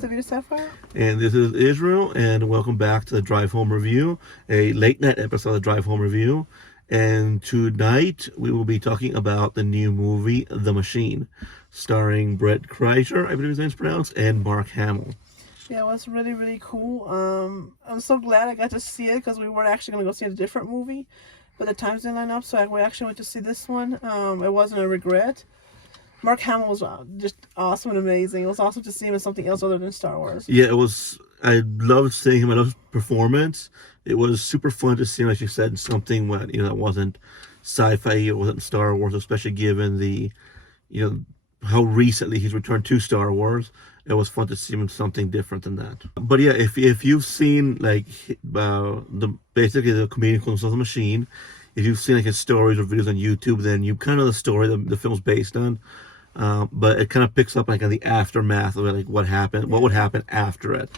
Studio Sapphire. And this is Israel, and welcome back to the Drive Home Review, a late night episode of the Drive Home Review. And tonight we will be talking about the new movie, The Machine, starring Bert Kreischer, I believe his name's pronounced, and Mark Hamill. Yeah, it was really, really cool. I'm so glad I got to see it because we weren't actually going to go see a different movie, but the times didn't line up, so we actually went to see this one. It wasn't a regret. Mark Hamill was just awesome and amazing. It was awesome to see him in something else other than Star Wars. Yeah, it was. I loved seeing him. I loved his performance. It was super fun to see him, like you said, in something that wasn't sci-fi, it wasn't Star Wars, especially given the, how recently he's returned to Star Wars. It was fun to see him in something different than that. But yeah, if you've seen basically the comedian calls himself The Machine, if you've seen his stories or videos on YouTube, then you kind of know the story the film's based on. But it kind of picks up on the aftermath of it, what happened, what would happen after it,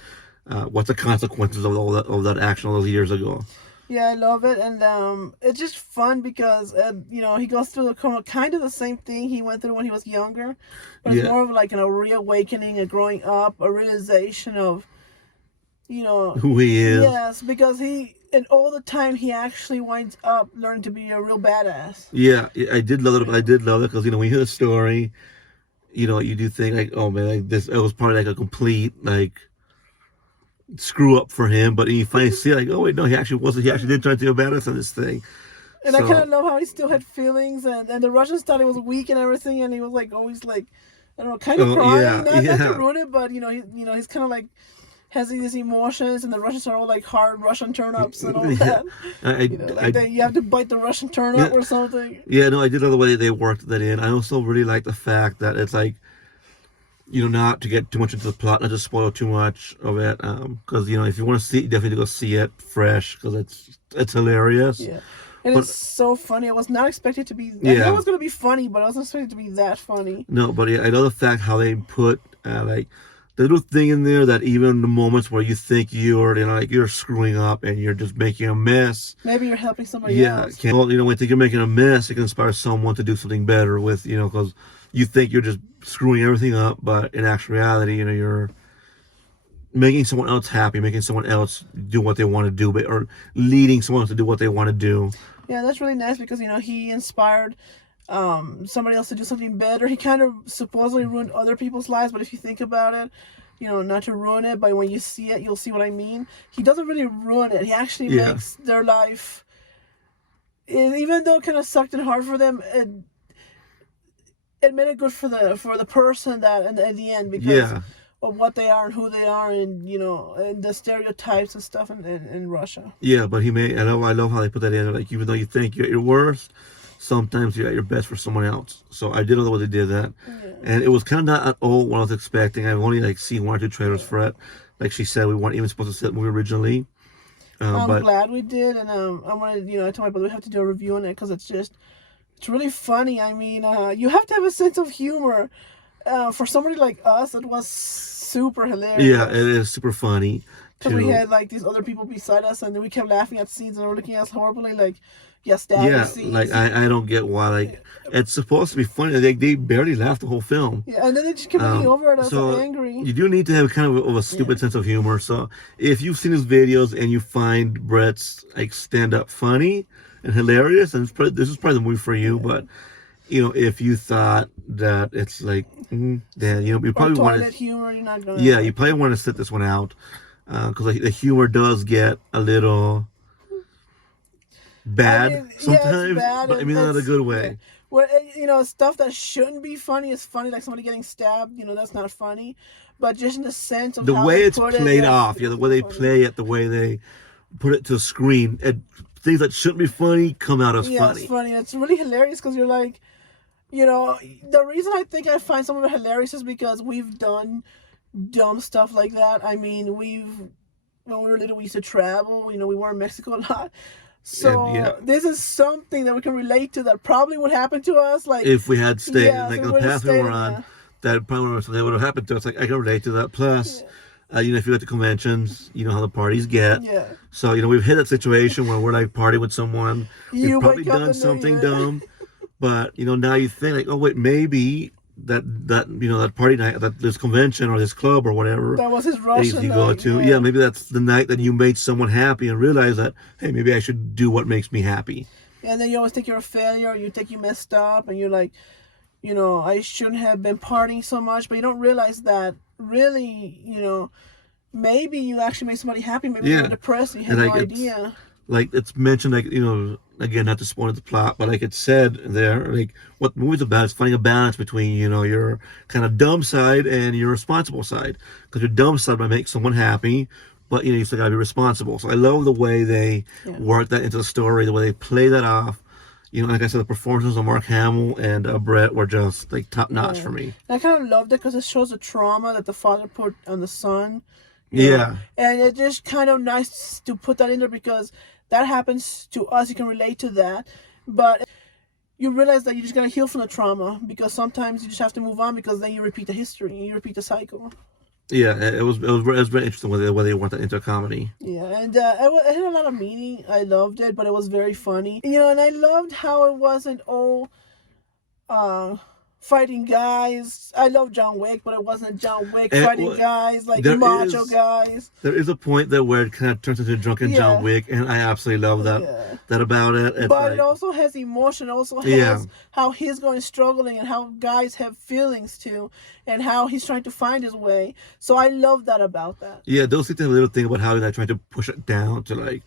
what's the consequences of all that action all those years ago. Yeah, I love it, and it's just fun because he goes through kind of the same thing he went through when he was younger, but it's more of a reawakening, a growing up, a realization of who he is. Yes, because and all the time he actually winds up learning to be a real badass. Yeah, I did love it. I did love it because when you hear the story, you do think oh man, this it was probably a complete screw up for him, but you finally see oh wait, no, he actually wasn't. He actually did turn into a badass on this thing. And I kind of love how he still had feelings, and the Russians thought he was weak and everything, and he was always I don't know, kind of crying. Not to ruin it, but he's kind of has these emotions, and the Russians are all hard Russian turnips and all that. You have to bite the Russian turnip or something. Yeah, no, I did love the way they worked that in. I also really like the fact that it's not to get too much into the plot, not to spoil too much of it, because if you want to see it, you definitely go see it fresh because it's hilarious. Yeah, and it's so funny. I was not expecting it to be. I knew it was going to be funny, but I wasn't expecting it to be that funny. No, but I love the fact how they put the little thing in there that even the moments where you think you're screwing up and you're just making a mess. Maybe you're helping somebody else. When you think you're making a mess, it can inspire someone to do something better with, because you think you're just screwing everything up, but in actual reality, you're making someone else happy, making someone else do what they want to do, or leading someone else to do what they want to do. Yeah, that's really nice because, he inspired somebody else to do something better. He kind of supposedly ruined other people's lives, but if you think about it, not to ruin it, but when you see it, you'll see what I mean. He doesn't really ruin it. He actually makes their life, even though it kind of sucked and hard for them, it made it good for the person that in the end, because of what they are and who they are, and and the stereotypes and stuff in Russia. Yeah, but I love how they put that in. Even though you think you're at your worst, sometimes you're at your best for someone else. So I did love the way they did that. And it was kind of not at all what I was expecting. I've only seen one or two trailers for it. Like she said, we weren't even supposed to see that movie originally. I'm glad we did, and I wanted, I told my brother we have to do a review on it because it's really funny. I mean, you have to have a sense of humor. For somebody like us, it was super hilarious. Yeah, it is super funny. Because we had these other people beside us, and then we kept laughing at scenes, and they were looking at us horribly, scenes. I don't get why. It's supposed to be funny. They barely laughed the whole film. Yeah, and then they just kept looking over at us and angry. You do need to have kind of a stupid sense of humor. So if you've seen his videos and you find Brett's stand-up funny and hilarious, and this is probably the movie for you. But if you thought that it's then you probably want to humor. You're not gonna. Yeah, you probably want to sit this one out because the humor does get a little bad sometimes, but I mean not in a good way. Yeah. Well, stuff that shouldn't be funny is funny, like somebody getting stabbed. That's not funny, but just in the sense of the how way they it's put played it, off, the way they play it, the way they put it to the screen, things that shouldn't be funny come out as funny. It's funny. It's really hilarious because you're the reason I think I find some of it hilarious is because we've done dumb stuff like that. I mean, when we were little, we used to travel. We were in Mexico a lot. So this is something that we can relate to that probably would happen to us. If we had stayed the path we were on, that probably would have happened to us. I can relate to that. Plus, if you go to conventions, you know how the parties get. Yeah. So, we've hit that situation where we're partying with someone. We've probably done something dumb. But, now you think oh, wait, maybe that party night, that this convention or this club or whatever That was his that Russian you go night. to. Yeah, maybe that's the night that you made someone happy and realize that, hey, maybe I should do what makes me happy. And then you always think you're a failure. You think you messed up, and you're like, I shouldn't have been partying so much. But you don't realize that really, maybe you actually made somebody happy. Maybe Yeah. you're depressed and you have And no like idea. like it's mentioned, like, again, not to spoil the plot, but like it said there, like what the movie's about is finding a balance between your kind of dumb side and your responsible side, because your dumb side might make someone happy, but you still gotta be responsible. So I love the way they work that into the story, the way they play that off. Like I said, the performances of Mark Hamill and Brett were just like top notch for me. And I kind of loved it because it shows the trauma that the father put on the son. Yeah. And it's just kind of nice to put that in there because that happens to us. You can relate to that. But you realize that you just got to heal from the trauma because sometimes you just have to move on because then you repeat the history. You repeat the cycle. Yeah, it was very interesting whether they want that into a comedy. Yeah, and it had a lot of meaning. I loved it, but it was very funny. And I loved how it wasn't all fighting guys. I love John Wick, but it wasn't John Wick fighting guys like macho guys. There is a point there where it kind of turns into drunken John Wick, and I absolutely love that about it. It's but it also has emotion. It also has how he's going struggling and how guys have feelings too, and how he's trying to find his way. So I love that about that. Yeah, those things have a little thing about how they're trying to push it down to like,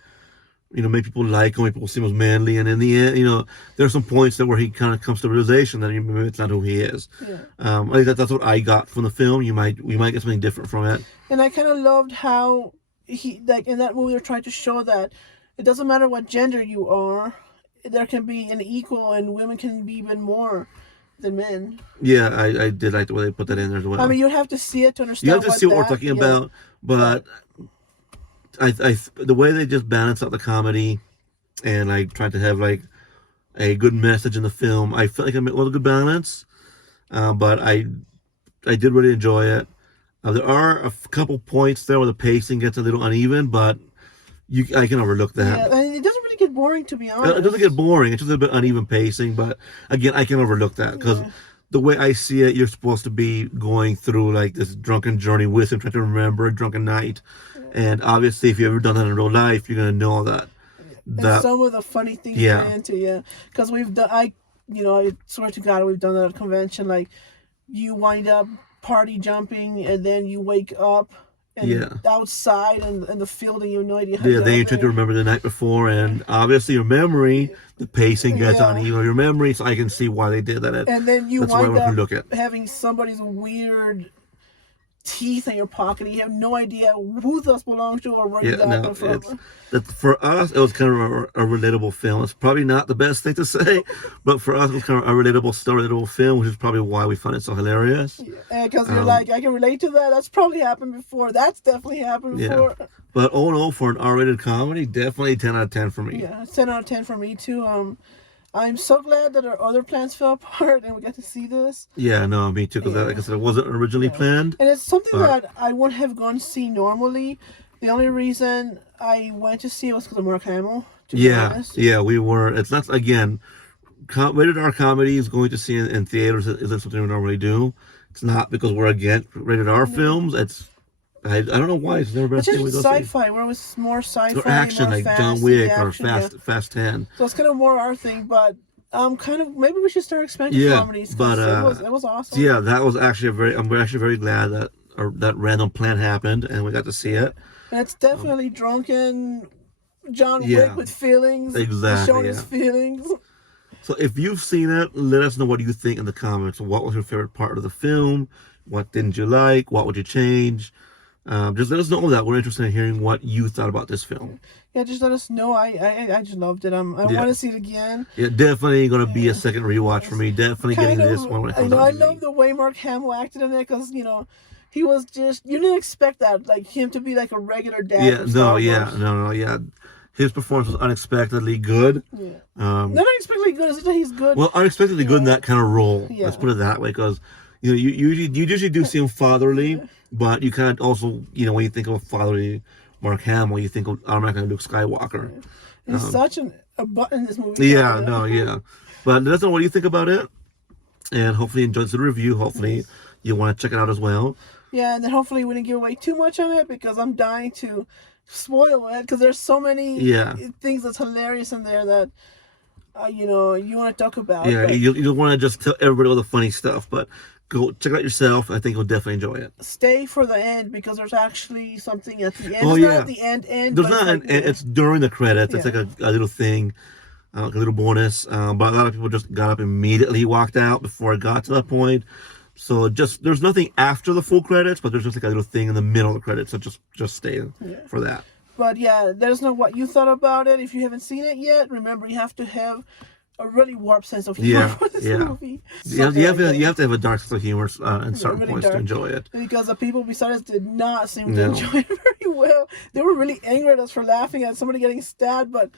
make people like him, make people see him as manly, and in the end, there are some points there where he kind of comes to the realization that maybe it's not who he is. Yeah. I think that's what I got from the film. We might get something different from it. And I kind of loved how he, like in that movie, they're trying to show that it doesn't matter what gender you are, there can be an equal, and women can be even more than men. Yeah, I did like the way they put that in there as well. I mean, you'd have to see it to understand. You have to see what we're talking about, but the way they just balance out the comedy and like trying to have like a good message in the film, I felt like it was a good balance. But I did really enjoy it. There are a couple points there where the pacing gets a little uneven, but I can overlook that. Yeah, and it doesn't really get boring, to be honest. It doesn't get boring. It's just a bit uneven pacing, but again, I can overlook that because the way I see it, you're supposed to be going through like this drunken journey with him, trying to remember a drunken night. And obviously, if you've ever done that in real life, you're gonna know that. And some of the funny things you're into, because we've done. I swear to God, we've done that at a convention. Like, you wind up party jumping, and then you wake up and outside in the field, and you have no idea how. Then you try to remember the night before, and obviously your memory, the pacing gets uneven. Your memory, so I can see why they did that. And then you wind up having somebody's weird teeth in your pocket. You have no idea who this belongs to or where you got it from. For us, it was kind of a relatable film. It's probably not the best thing to say, but for us, it was kind of a relatable story, relatable film, which is probably why we found it so hilarious. Because you're like, I can relate to that. That's probably happened before. That's definitely happened before. But all in all, for an R-rated comedy, definitely 10 out of 10 for me. Yeah, 10 out of 10 for me too. I'm so glad that our other plans fell apart and we got to see this. Yeah, no, me too, because like I said, it wasn't originally planned. And it's something that I wouldn't have gone to see normally. The only reason I went to see it was because of Mark Hamill. Yeah, we were. It's not, again, rated R comedies going to see in theaters isn't something we normally do. It's not because we're against rated R films. It's I don't know why. It's never been a thing we go see. Sci-fi, where it was more sci-fi, or action, more like fast, John Wick action, or Fast 10. So it's kind of more our thing, but kind of maybe we should start expanding comedies. But it was awesome. Yeah, that was actually I'm actually very glad that that random plan happened and we got to see it. And it's definitely drunken John Wick with feelings. Exactly. Showing his feelings. So if you've seen it, let us know what you think in the comments. What was your favorite part of the film? What didn't you like? What would you change? Just let us know that. We're interested in hearing what you thought about this film. Yeah, just let us know. I just loved it. I want to see it again. Yeah, definitely going to be a second rewatch for me. Definitely getting this one when it comes out. I love the way Mark Hamill acted in it because, he was just, you didn't expect that, like him to be like a regular dad. No. His performance was unexpectedly good. Yeah. Not unexpectedly good, it's just that he's good. Well, unexpectedly good in that kind of role. Yeah. Let's put it that way, because you usually do see him fatherly, but you kind of also, when you think of a fatherly Mark Hamill, you think of automatically Luke Skywalker. He's such a butt in this movie. Yeah. But let us know what you think about it. And hopefully you enjoyed the review. Hopefully you'll want to check it out as well. Yeah, and then hopefully we didn't give away too much on it because I'm dying to spoil it because there's so many things that's hilarious in there that you know you want to talk about. Yeah, but you don't want to just tell everybody all the funny stuff, but go check it out yourself. I think you'll definitely enjoy it. Stay for the end because there's actually something at the end. Oh, it's yeah. not at the end. There's but not. it's, like, It's during the credits. Yeah. It's like a little thing, like a little bonus. But a lot of people just got up immediately, walked out before it got to that point. So there's nothing after the full credits, but there's just like a little thing in the middle of the credits. So just stay for that. But yeah, let us know what you thought about it. If you haven't seen it yet, remember you have to have a really warped sense of humor for this movie. You have to have a dark sense of humor in certain really points dark. to enjoy it. Because the people beside us did not seem to enjoy it very well. They were really angry at us for laughing at somebody getting stabbed, but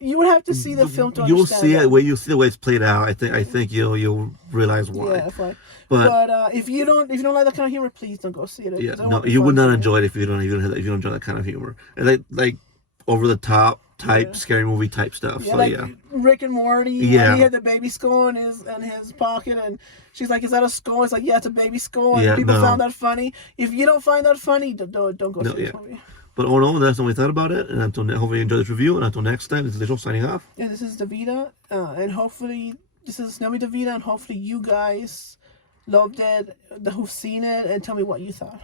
you would have to see the film to You'll understand see that. it when you see the way it's played out. I think you'll realize why. Yeah, fine. But if you don't like that kind of humor, please don't go see it. Yeah, no, you would not enjoy it if you don't enjoy that kind of humor. And like over the top type scary movie type stuff. Yeah, So like Rick and Morty. Yeah, he had the baby skull in his pocket, and she's like, "Is that a skull?" It's like, "Yeah, it's a baby skull." And people found that funny. If you don't find that funny, don't go see this movie. But all in all, that's what we thought about it. And hopefully you enjoy this review. And until next time, this is Digital signing off. Yeah, this is Davida, and hopefully this is Snowy Davida, and hopefully you guys loved it, who've seen it, and tell me what you thought.